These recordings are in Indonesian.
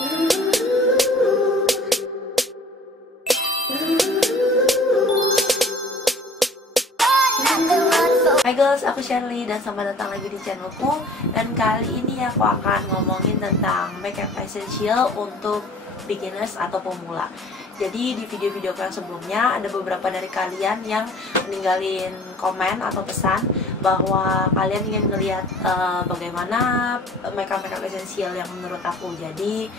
Hai guys, aku Shirley dan selamat datang lagi di channelku. Dan kali ini aku akan ngomongin tentang makeup essential untuk beginners atau pemula. Jadi di video-video yang sebelumnya ada beberapa dari kalian yang meninggalin komen atau pesan bahwa kalian ingin melihat bagaimana makeup essential yang menurut aku. Jadi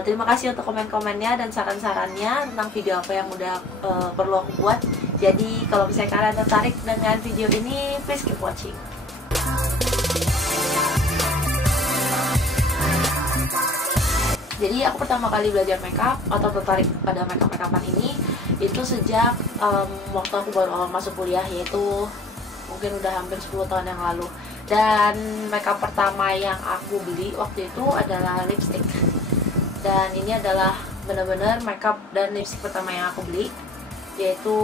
terima kasih untuk komen-komennya dan saran-sarannya tentang video apa yang udah perlu aku buat. Jadi kalau misalnya kalian tertarik dengan video ini, please keep watching. Jadi aku pertama kali belajar makeup atau tertarik pada makeup-makeupan ini itu sejak waktu aku baru awal masuk kuliah, yaitu mungkin udah hampir 10 tahun yang lalu. Dan makeup pertama yang aku beli waktu itu adalah lipstick. Dan ini adalah benar-benar makeup dan lipstick pertama yang aku beli, yaitu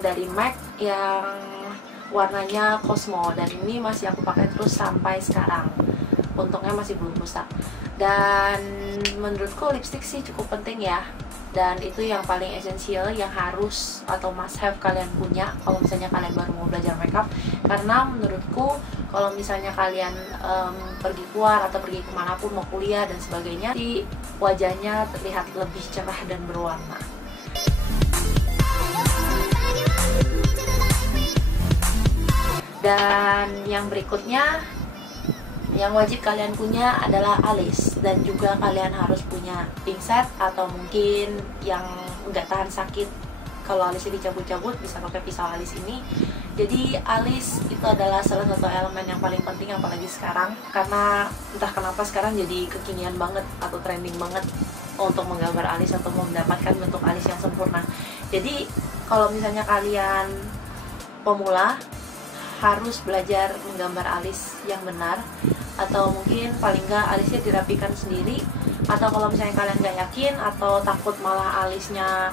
dari MAC yang warnanya Cosmo, dan ini masih aku pakai terus sampai sekarang. Untungnya masih belum rusak. Dan menurutku lipstick sih cukup penting ya, dan itu yang paling esensial yang harus atau must have kalian punya kalau misalnya kalian baru mau belajar makeup. Karena menurutku kalau misalnya kalian pergi keluar atau pergi kemanapun, mau kuliah dan sebagainya, di wajahnya terlihat lebih cerah dan berwarna. Dan yang berikutnya yang wajib kalian punya adalah alis, dan juga kalian harus punya pinset atau mungkin yang nggak tahan sakit kalau alisnya dicabut-cabut bisa pakai pisau alis ini. Jadi alis itu adalah salah satu elemen yang paling penting, apalagi sekarang, karena entah kenapa sekarang jadi kekinian banget atau trending banget untuk menggambar alis atau mendapatkan bentuk alis yang sempurna. Jadi kalau misalnya kalian pemula harus belajar menggambar alis yang benar, atau mungkin paling nggak alisnya dirapikan sendiri. Atau kalau misalnya kalian nggak yakin atau takut malah alisnya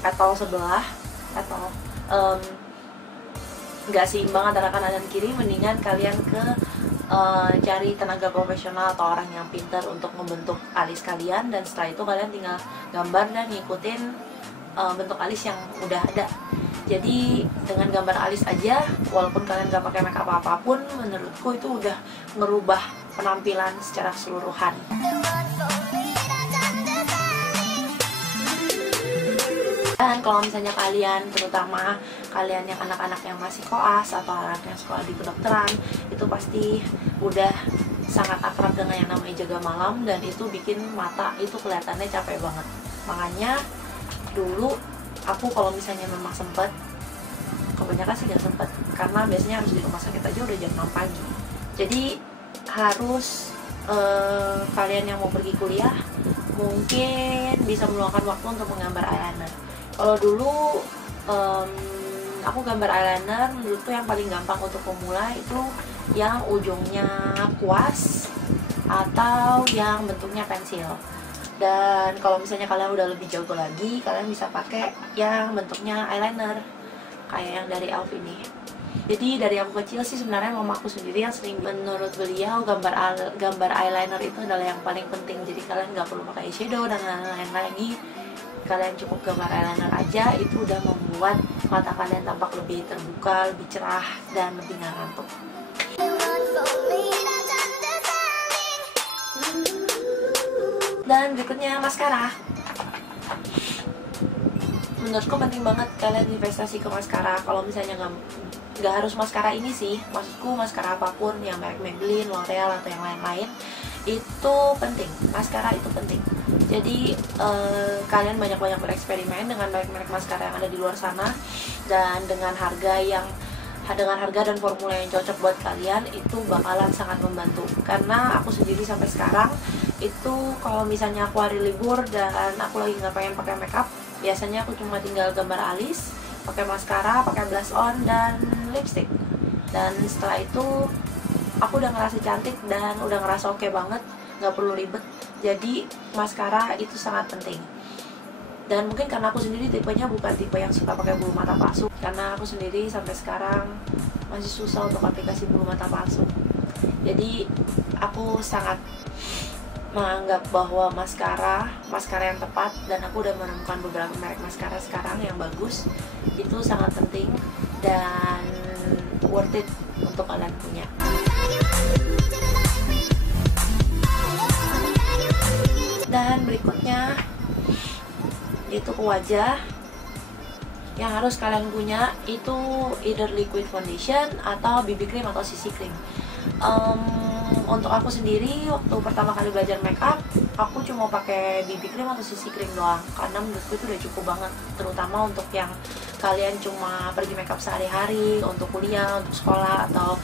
atau sebelah atau nggak seimbang antara kanan dan kiri, mendingan kalian cari tenaga profesional atau orang yang pintar untuk membentuk alis kalian, dan setelah itu kalian tinggal gambar dan ngikutin bentuk alis yang udah ada. Jadi dengan gambar alis aja, walaupun kalian gak pakai makeup apapun, menurutku itu udah merubah penampilan secara keseluruhan. Dan kalau misalnya kalian, terutama kalian yang anak-anak yang masih koas atau anak yang sekolah di kedokteran, itu pasti udah sangat akrab dengan yang namanya jaga malam, dan itu bikin mata itu kelihatannya capek banget. Makanya dulu aku kalau misalnya memang sempat, kebanyakan sih gak sempat, karena biasanya harus di rumah sakit aja udah jam 6 pagi. Jadi harus kalian yang mau pergi kuliah mungkin bisa meluangkan waktu untuk menggambar eyeliner. Kalau dulu aku gambar eyeliner, menurutku yang paling gampang untuk pemula itu yang ujungnya kuas atau yang bentuknya pensil. Dan kalau misalnya kalian udah lebih jago lagi, kalian bisa pakai yang bentuknya eyeliner kayak yang dari Elf ini. Jadi dari aku kecil sih sebenarnya mama aku sendiri yang sering, menurut beliau gambar eyeliner itu adalah yang paling penting. Jadi kalian nggak perlu pakai eyeshadow dan lain-lain lagi, kalian cukup gambar eyeliner aja, itu udah membuat mata kalian tampak lebih terbuka, lebih cerah, dan lebih nggak ngantuk. Dan berikutnya maskara. Menurutku penting banget kalian investasi ke maskara. Kalau misalnya nggak harus maskara ini sih, maksudku maskara apapun yang merek Maybelline, L'Oreal atau yang lain-lain, itu penting. Maskara itu penting. Jadi kalian banyak-banyak bereksperimen dengan merek-merek maskara yang ada di luar sana, dan dengan harga dan formula yang cocok buat kalian, itu bakalan sangat membantu. Karena aku sendiri sampai sekarang itu kalau misalnya aku hari libur dan aku lagi nggak pengen pakai makeup, biasanya aku cuma tinggal gambar alis, pakai maskara, pakai blush on, dan lipstick. Dan setelah itu aku udah ngerasa cantik dan udah ngerasa oke banget, nggak perlu ribet. Jadi maskara itu sangat penting. Dan mungkin karena aku sendiri tipenya bukan tipe yang suka pakai bulu mata palsu, karena aku sendiri sampai sekarang masih susah untuk aplikasi bulu mata palsu. Jadi aku sangat menganggap bahwa maskara yang tepat, dan aku udah menemukan beberapa merek maskara sekarang yang bagus. Itu sangat penting dan worth it untuk kalian punya. Dan berikutnya itu ke wajah, yang harus kalian punya itu either liquid foundation atau BB cream atau CC cream. Untuk aku sendiri waktu pertama kali belajar makeup, aku cuma pakai BB cream atau CC cream doang, karena menurutku itu udah cukup banget, terutama untuk yang kalian cuma pergi makeup sehari-hari, untuk kuliah, untuk sekolah, atau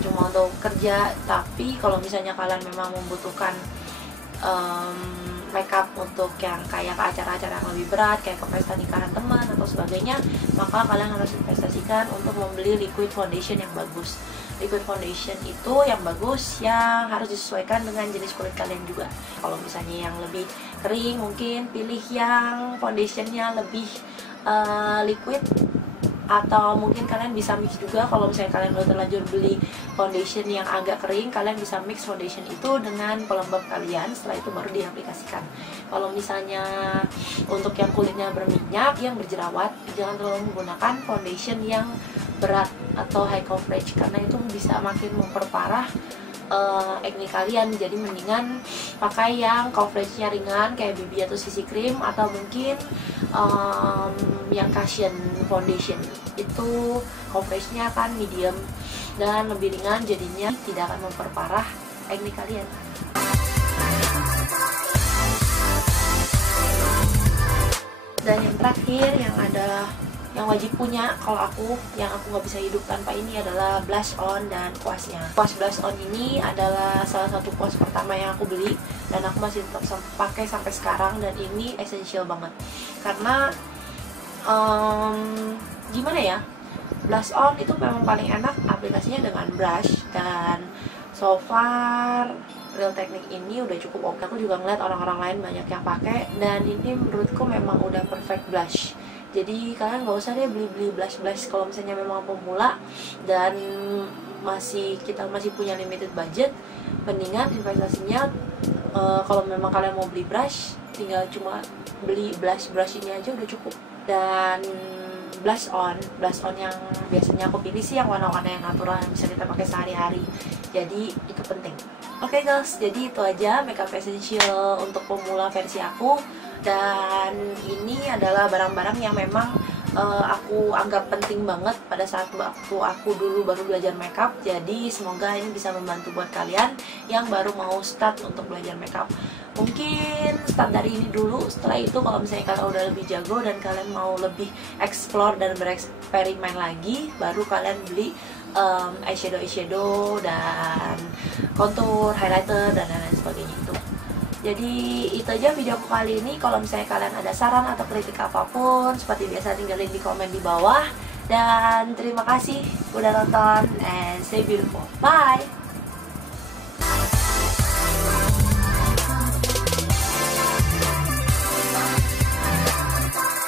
cuma untuk kerja. Tapi kalau misalnya kalian memang membutuhkan makeup untuk yang kayak ke acara-acara yang lebih berat, kayak ke pesta nikahan teman atau sebagainya, maka kalian harus investasikan untuk membeli liquid foundation yang bagus. Liquid foundation itu yang bagus, yang harus disesuaikan dengan jenis kulit kalian juga. Kalau misalnya yang lebih kering, mungkin pilih yang foundationnya lebih liquid, atau mungkin kalian bisa mix juga. Kalau misalnya kalian udah terlanjur beli foundation yang agak kering, kalian bisa mix foundation itu dengan pelembab kalian, setelah itu baru diaplikasikan. Kalau misalnya untuk yang kulitnya berminyak, yang berjerawat, jangan terlalu menggunakan foundation yang berat atau high coverage, karena itu bisa makin memperparah acne kalian. Jadi mendingan pakai yang coveragenya ringan kayak BB atau CC cream, atau mungkin yang Cushion foundation itu coveragenya akan medium dan lebih ringan, jadinya tidak akan memperparah acne kalian. Dan yang terakhir yang wajib punya kalau aku, yang aku nggak bisa hidup tanpa ini adalah blush on dan kuasnya. Kuas blush on ini adalah salah satu kuas pertama yang aku beli dan aku masih tetap pakai sampai sekarang, dan ini essential banget karena gimana ya, blush on itu memang paling enak aplikasinya dengan brush, dan so far Real Technique ini udah cukup oke. Aku juga ngeliat orang-orang lain banyak yang pakai, dan ini menurutku memang udah perfect blush. Jadi kalian nggak usah deh beli blush kalau misalnya memang pemula dan kita masih punya limited budget. Mendingan investasinya kalau memang kalian mau beli brush, tinggal cuma beli blush ini aja udah cukup. Dan blush on yang biasanya aku pilih sih yang warna-warna yang natural, yang bisa kita pakai sehari-hari. Jadi itu penting. Oke guys, jadi itu aja makeup essential untuk pemula versi aku. Dan ini adalah barang-barang yang memang aku anggap penting banget pada saat waktu aku dulu baru belajar makeup. Jadi semoga ini bisa membantu buat kalian yang baru mau start untuk belajar makeup. Mungkin start dari ini dulu, setelah itu kalau misalnya kalian udah lebih jago dan kalian mau lebih explore dan bereksperimen lagi, baru kalian beli eyeshadow dan contour, highlighter, dan lain-lain sebagainya itu. Jadi itu aja videoku kali ini. Kalau misalnya kalian ada saran atau kritik apapun, seperti biasa tinggalin di komen di bawah. Dan terima kasih udah nonton, and stay beautiful. Bye!